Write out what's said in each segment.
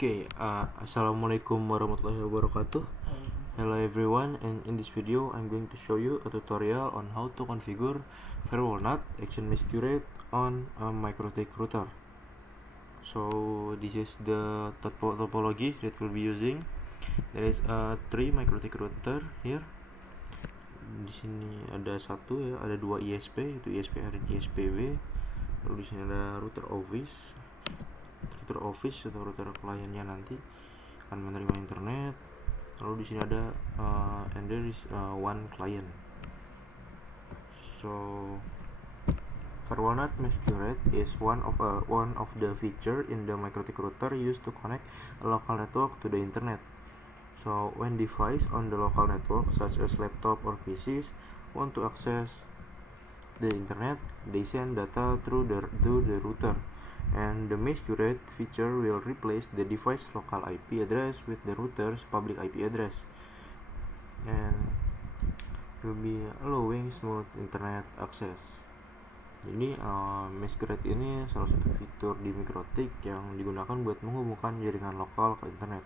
Assalamualaikum warahmatullahi wabarakatuh. Hello everyone, and in this video I'm going to show you a tutorial on how to configure Firewall-NAT action masquerade on a MikroTik router. So this is the topology that we'll be using. There is three MikroTik router here. Di sini ada satu ya, ada dua ISP, itu ISP-A dan ISP-B. Lalu di sini ada router office atau router kliennya nanti akan menerima internet. Lalu di sini ada and there is one client. So Firewall-NAT masquerade is one of the feature in the MikroTik router used to connect a local network to the internet. So when device on the local network such as laptop or PCs want to access the internet, they send data through the router, and the masquerade feature will replace the device local IP address with the router's public IP address and will be allowing smooth internet access. Jadi masquerade ini salah satu fitur di MikroTik yang digunakan buat menghubungkan jaringan lokal ke internet.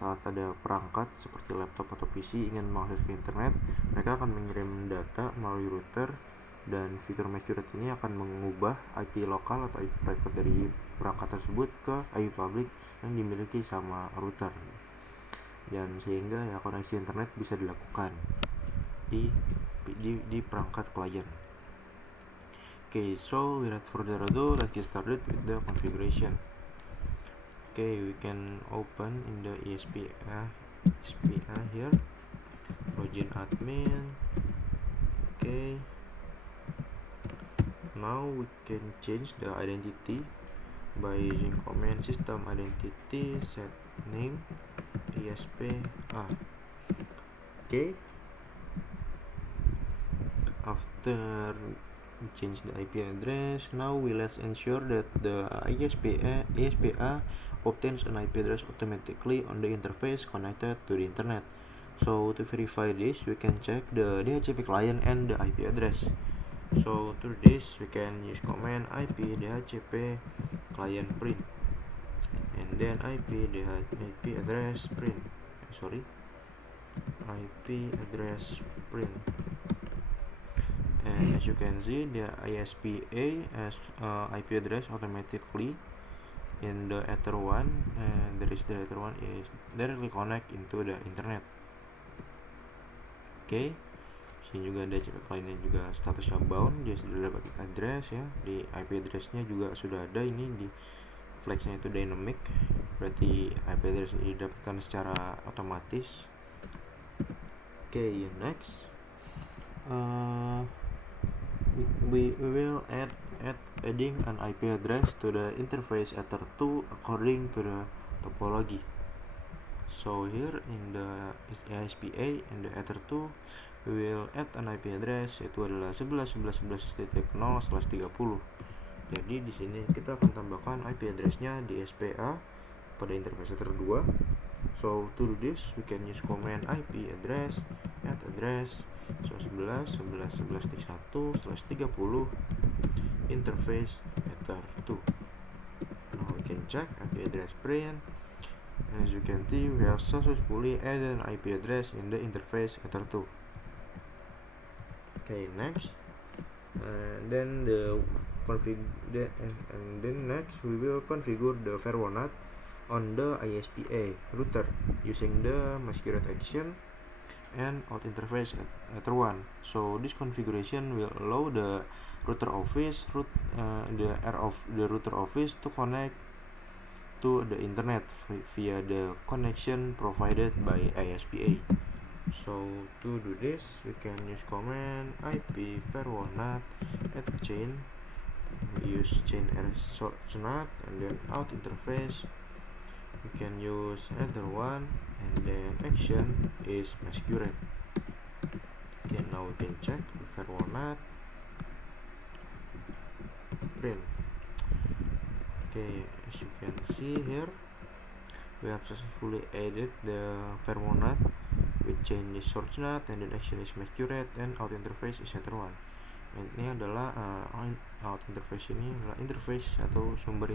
Saat ada perangkat seperti laptop atau PC ingin mengakses ke internet, mereka akan mengirim data melalui router, dan fitur masquerade ini akan mengubah IP lokal atau IP private dari perangkat tersebut ke IP public yang dimiliki sama router, dan sehingga ya koneksi internet bisa dilakukan di perangkat klien. So without further ado, let's get started with the configuration. We can open in the ISP-A here, login admin. Now we can change the identity by using command system identity set name ISP-A. After we change the IP address, now let's ensure that the ISP-A obtains an IP address automatically on the interface connected to the internet. So to verify this, we can check the DHCP client and the IP address. So to this, we can use command IP DHCP client print, and then IP address print. IP address print. And as you can see, the ISP-A has IP address automatically in the Ether 1, and the Ether 1 is directly connect into the internet. Sini juga ada DHCP clientnya juga statusnya bound, dia sudah dapat address ya. Di IP addressnya juga sudah ada, ini di flagnya itu dynamic, berarti IP address ini didapatkan secara otomatis. Next we will adding an IP address to the interface Ether 2 according to the topology. So here in the ISP-A and the Ether 2, we will add an IP address, yaitu adalah 11.11.11.0/30. Jadi di sini kita akan tambahkan IP addressnya di ISP-A pada interface Ether 2. So to do this, we can use command IP address add address 11.11.11.1/30 interface Ether 2. Now we can check IP address print. As you can see, we have successfully added an IP address in the interface Ether 2. Next, then next we will configure the Firewall-NAT on the ISP-A router using the masquerade action and out interface Ether 1. So this configuration will allow the router office the router office to connect to the internet via the connection provided by ISP-A. So to do this, we can use command IP Firewall-NAT add chain. We use chain NAT, and then out interface we can use Ether 1, and then action is masquerade. Now we can check the Firewall-NAT print. As you can see here, we have successfully added the Firewall-NAT with chain is NAT, and then action is masquerade, and out interface is Ether 1. Ini adalah out interface, ini adalah interface atau sumber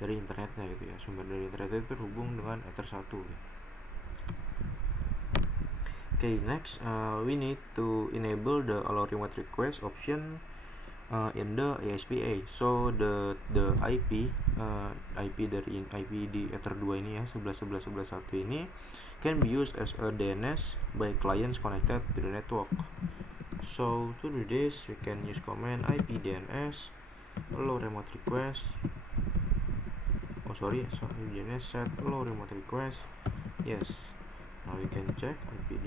dari internetnya gitu ya. Sumber dari internet itu terhubung dengan Ether 1 gitu. Okay, next we need to enable the allow remote request option in the ASPA. So the IP di Ether 2 ini ya, 11.11.11.1 ini can be used as a DNS by clients connected to the network. So to do this, we can use command IP DNS allow remote request. DNS set allow remote request. Yes. Now we can check IP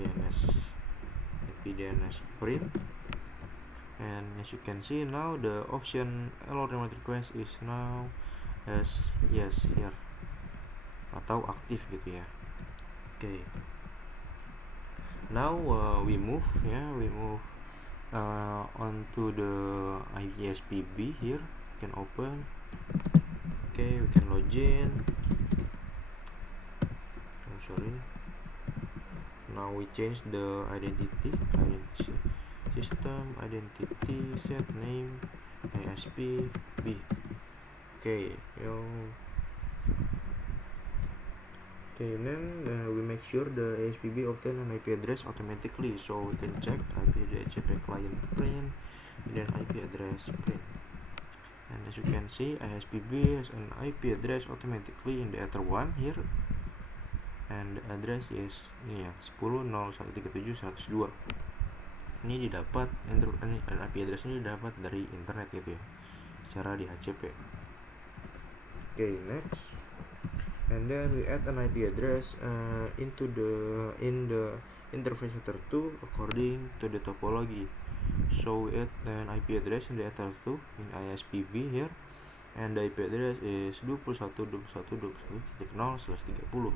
DNS print, and as you can see now the option allow remote request is now as yes here atau aktif gitu ya. Okay. Now we move onto the ISPB here. We can open. Okay, we can log in. Now we change the identity system identity set name ISPB. Okay, then we make sure the ISPB obtain an IP address automatically, so we can check IP DHCP client print, then IP address print. And as you can see, ISPB has an IP address automatically in the Ether 1 here, and the address is ini ya 10.0137.102. Ini didapat IP address ini didapat dari internet gitu ya, secara DHCP. Okay, next, and then we add an IP address in the interface Ether 2 according to the topology. So we add an IP address in the Ether 2 in ISPB here, and the IP address is 21.21.21.0/30.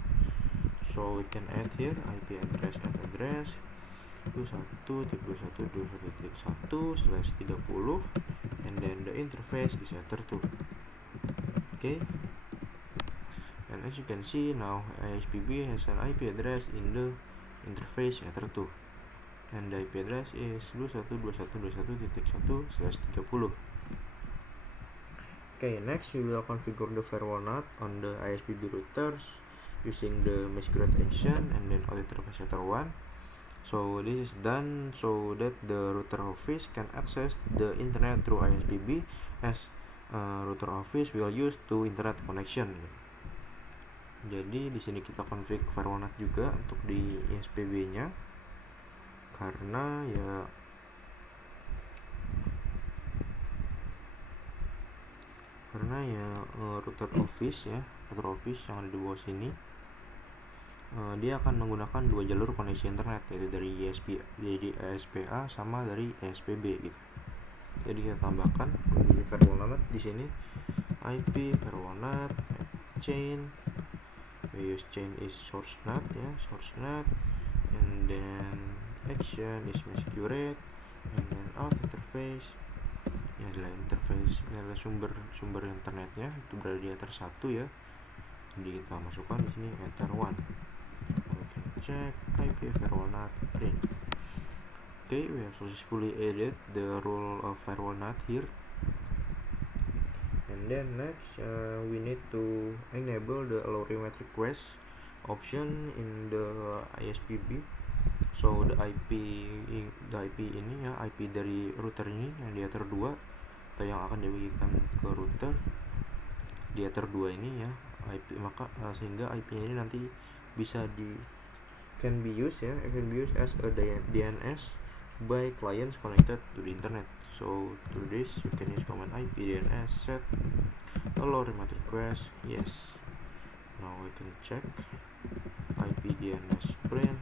So we can add here IP address 21.21.21.1/30, and then the interface is Ether 2. Okay, and as you can see now ISPB has an IP address in the interface Ether 2, and the IP address is 21.21.21.1/30. Okay, next we will configure the firewall NAT on the ISPB routers using the migrate action and then out interface Ether 1. So this is done so that the router office can access the internet through ISPB, as router office will use to internet connection. Jadi di sini kita config firewall NAT juga untuk di ISPB-nya, karena router office yang ada di bawah sini dia akan menggunakan dua jalur koneksi internet, yaitu dari ISPA sama dari ISPB gitu. Jadi kita tambahkan di firewall NAT di sini IP firewall NAT chain, we use chain is source NAT ya, source NAT, and then action is masquerade, and then out interface ini adalah interface, ini adalah sumber internetnya, itu berada di Ether 1 ya. Jadi kita masukkan di sini Ether 1. Okay, check IP firewall NAT print. Okay, we have successfully added the role of firewall NAT here. And then next we need to enable the allow remote request option in the ISPB. So the IP ini ya, IP dari router ini yang di Ether 2 atau yang akan dibagikan ke router di Ether 2 ini ya, IP, maka sehingga IP ini nanti bisa can be used as a DNS by clients connected to the internet. So to this you can use command IP DNS set allow remote request. Yes, now we can check IP DNS print,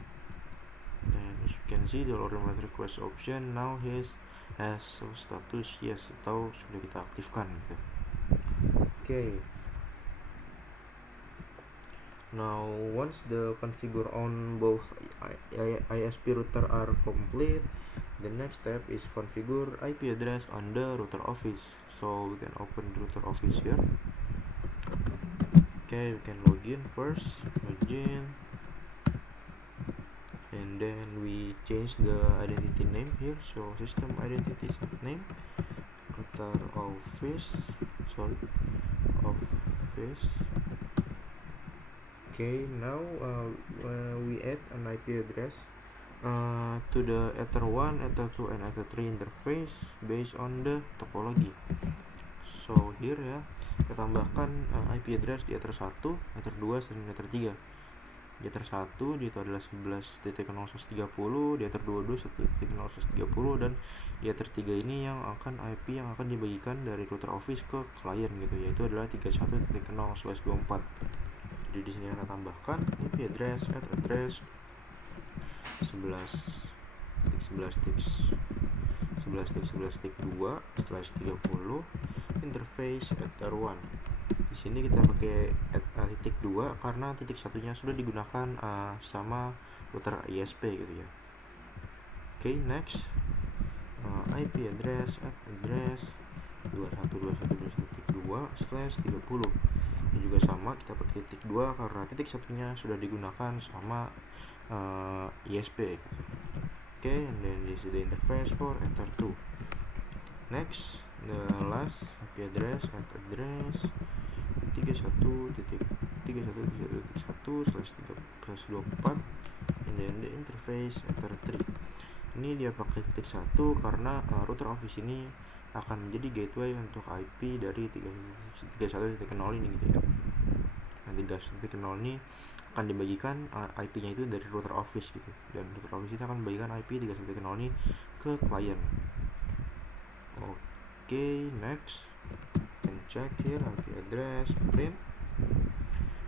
and as you can see the allow remote request option now has status yes atau sudah kita aktifkan gitu. Okay, now once the configure on both ISP router are complete, the next step is configure IP address on the router office. So we can open the router office here. Okay, we can log in first, and then we change the identity name here. So system identity name router office, office. Okay, now we add an IP address to the Ether 1, Ether 2, and Ether 3 interface based on the topology. So here ya, kita tambahkan IP address di Ether 1, Ether 2, dan Ether 3. Di Ether 1 itu adalah 11.0.130, di Ether 22 1.0.130, dan di Ether 3 ini yang akan IP yang akan dibagikan dari router office ke klien gitu, yaitu adalah 31.0/24. Jadi di sini kita tambahkan IP address, address 11.11.2/30 interface Ether 1. Di sini kita pakai titik 2 karena titik satunya sudah digunakan sama router ISP gitu ya. Oke, next IP address 21.21.21.2/30. Ini juga sama, kita pakai titik 2 karena titik satunya sudah digunakan sama ISP. Okay, and then this is the interface for Ether 2. Next, the last IP address 31.31.1/24, and then the interface Ether 3. Ini dia pakai titik 1 karena router office ini akan menjadi gateway untuk IP dari 31.0 ini gitu ya. Nah, 31.0 ini akan dibagikan IP-nya itu dari router office gitu, dan router office ini akan membagikan IP 31.0 ini ke klien. Okay, next, you can check here IP address print,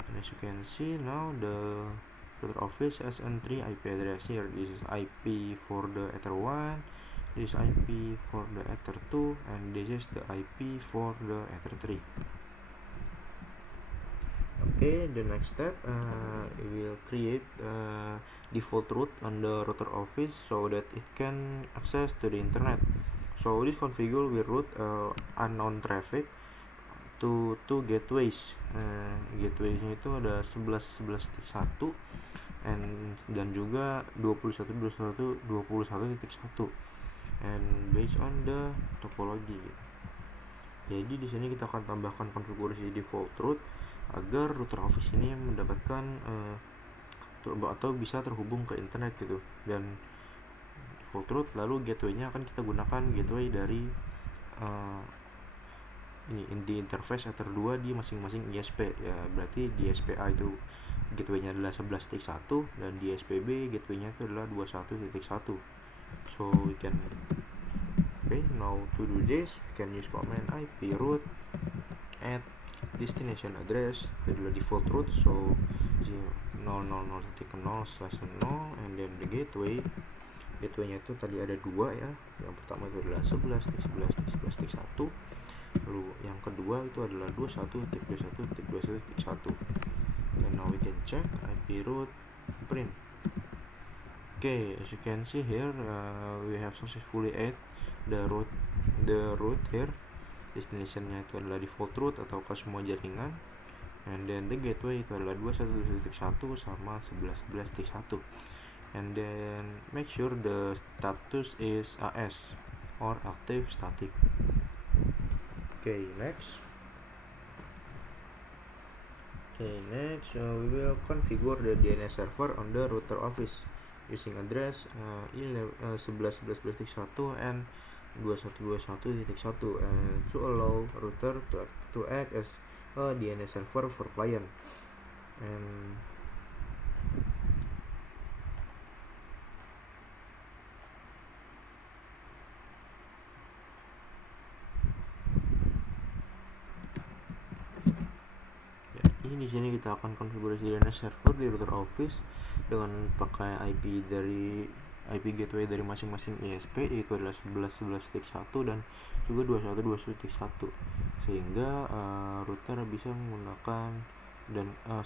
and as you can see now the router office has three IP address here. This is IP for the Ether 1, this is IP for the Ether 2, and this is the IP for the Ether 3. Okay, the next step, we will create default route on the router office so that it can access to the internet. So this configure will route unknown traffic to two gateways. Gateways-nya itu ada 11.11.1 dan juga 21.21.21.1 and based on the topology. Jadi di sini kita akan tambahkan konfigurasi default route agar router office ini mendapatkan atau bisa terhubung ke internet gitu, dan default route lalu gateway-nya akan kita gunakan gateway dari ini di interface Ether 2 di masing-masing ISP ya. Berarti di SPA itu gateway-nya adalah 11.1 dan di SPB gateway-nya itu adalah 21.1. So we can now to do this we can use command IP route add destination address, itu adalah default route, so 000.0/0 and then the gateway-nya itu tadi ada dua ya. Yang pertama itu adalah 11.11.11.1, lalu yang kedua itu adalah 21.21.21.1. and now we can check IP route print. Okay, as you can see here we have successfully add the route here. Destination-nya itu adalah default route atau ke semua jaringan, and then the gateway itu adalah 21.1 sama 11.11.1, and then make sure the status is AS or active static. Okay, next we will configure the DNS server on the router office using address 11.11.11.1 and 21.21.1 to allow router to act as a DNS server for client. And ya, ini di sini kita akan konfigurasi DNS server di router office dengan pakai IP gateway dari masing-masing ISP, yaitu adalah 11.11.1 dan juga 21.21.1, sehingga router bisa menggunakan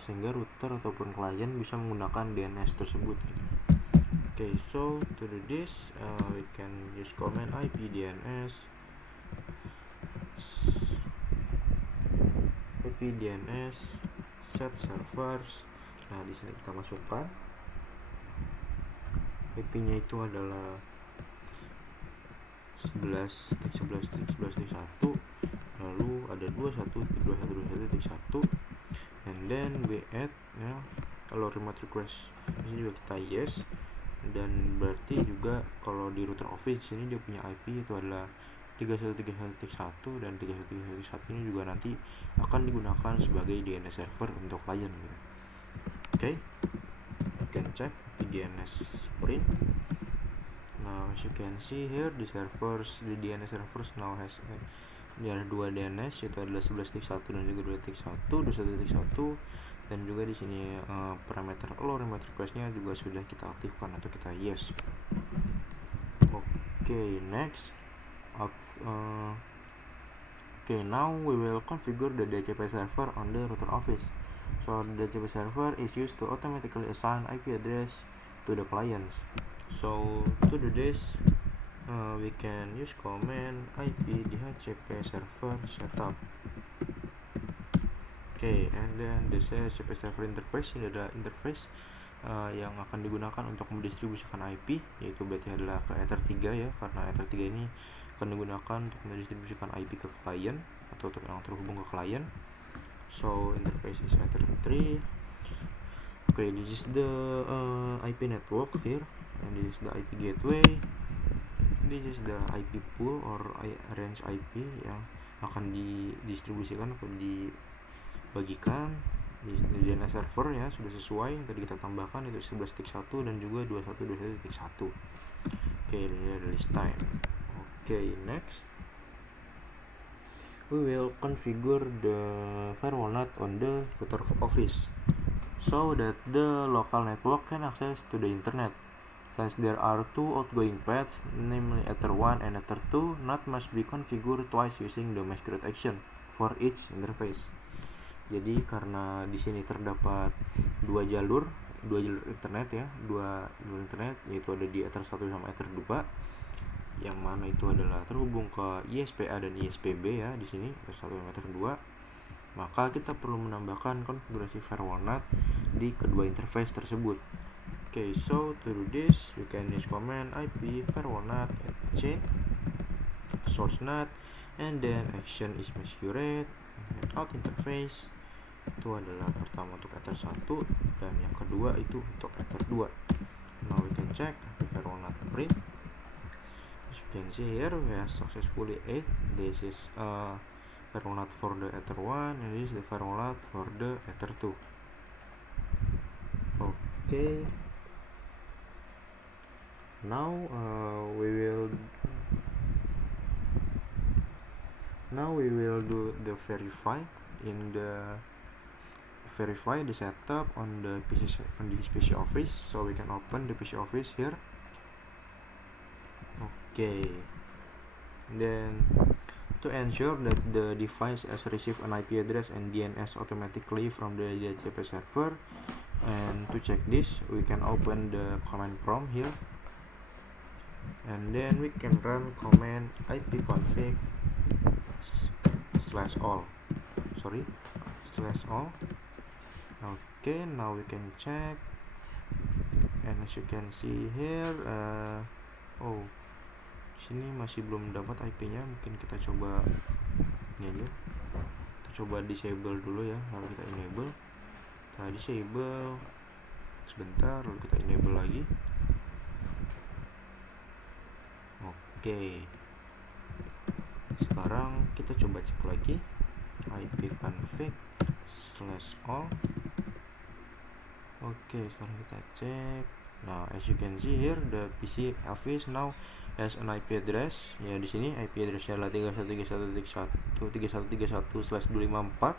sehingga router ataupun klien bisa menggunakan DNS tersebut. Okay, so to do this we can use command IP DNS set servers. Nah, di sini kita masukkan IP-nya itu adalah 11.11.11.1, lalu ada 21.21.21.1, and then we add ya, kalau remote request ini juga kita yes, dan berarti juga kalau di router office sini dia punya IP itu adalah 31.31.1, dan 31.31.1 ini juga nanti akan digunakan sebagai DNS server untuk client gitu. Okay, you can check the DNS print. Now as you can see here, the DNS servers now has dia ada dua DNS, yaitu adalah 11.1 dan juga 21.1, dan juga di sini parameter allow remote requestnya juga sudah kita aktifkan atau kita yes. Okay, next okay, now we will configure the DHCP server on the router office. So the DHCP server is used to automatically assign IP address to the clients. So to do this, we can use command IP DHCP server setup. Okay, and then the DHCP server interface ini adalah interface yang akan digunakan untuk mendistribusikan IP, yaitu berarti adalah ke Ether 3 ya, karena Ether 3 ini akan digunakan untuk mendistribusikan IP ke klien atau yang terhubung ke klien. So interface is Ether 3. Okay, this is the IP network here, and this is the IP gateway. This is the IP pool or range IP yang akan didistribusikan atau dibagikan. Di DNS server ya sudah sesuai yang tadi kita tambahkan, itu 11.1 dan juga 21.21.1. Oke, ini ada list time. Oke, next we will configure the firewall NAT on the router office so that the local network can access to the internet. Since there are two outgoing paths, namely Ether 1 and Ether 2, NAT must be configured twice using the masquerade action for each interface. Jadi karena di sini terdapat dua jalur internet ya, dua jalur internet, yaitu ada di Ether 1 sama Ether 2, yang mana itu adalah terhubung ke ISPA dan ISPB ya di sini Ether 1 dan Ether 2, maka kita perlu menambahkan konfigurasi firewall NAT di kedua interface tersebut. Okay, so to do this, you can use command IP firewall NAT change source NAT, and then action is masquerade out interface. Itu adalah pertama untuk Ether 1 dan yang kedua itu untuk Ether 2. Now we can check firewall NAT print. As you can see here, we have successfully add. This is firewall NAT for the Ether 1, and this is the firewall NAT for the Ether 2. Okay. Now we will do the verify the setup on the PC office. So we can open the PC office here. Okay, then to ensure that the device has received an IP address and DNS automatically from the DHCP server, and to check this, we can open the command prompt here, and then we can run command ipconfig /all. Okay, now we can check, and as you can see here, sini masih belum dapat IP-nya. Mungkin kita coba ini aja, kita coba disable dulu ya, lalu kita enable. Kita disable sebentar, lalu kita enable lagi. Oke, sekarang kita coba cek lagi ipconfig /all. Oke, sekarang kita cek. Nah, as you can see here, the PC office now has an IP address. Ya, di sini IP address-nya adalah 31.31.31/254,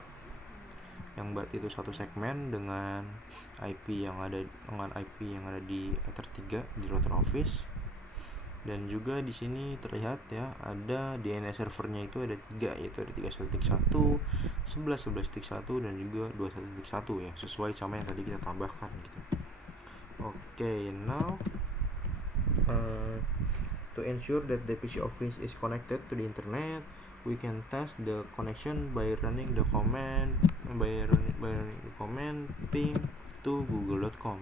yang berarti itu satu segmen dengan IP yang ada di Ether 3 di router office. Dan juga di sini terlihat ya, ada DNS servernya itu ada 3, yaitu ada 31.1, 11.11.1 dan juga 21.1 ya, sesuai sama yang tadi kita tambahkan gitu. Okay, now to ensure that the PC office is connected to the internet, we can test the connection by running the command ping to google.com.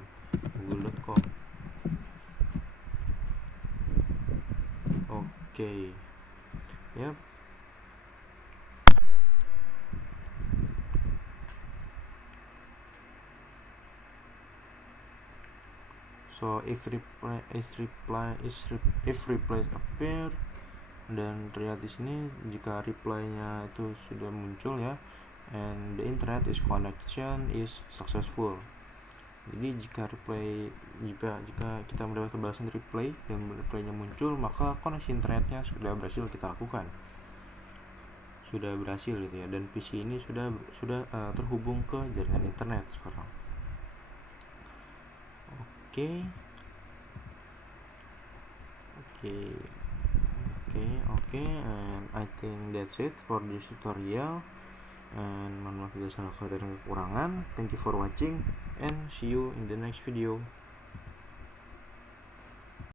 So if replies appear, dan terlihat di sini jika reply-nya itu sudah muncul ya, and the internet is connection is successful. Jadi jika kita mendapatkan balasan reply dan reply-nya muncul, maka koneksi internetnya sudah berhasil kita lakukan, sudah berhasil gitu ya, dan PC ini sudah terhubung ke jaringan internet sekarang. Oke, and I think that's it for this tutorial. And mohon maaf bila salah kata dan kekurangan. Thank you for watching and see you in the next video.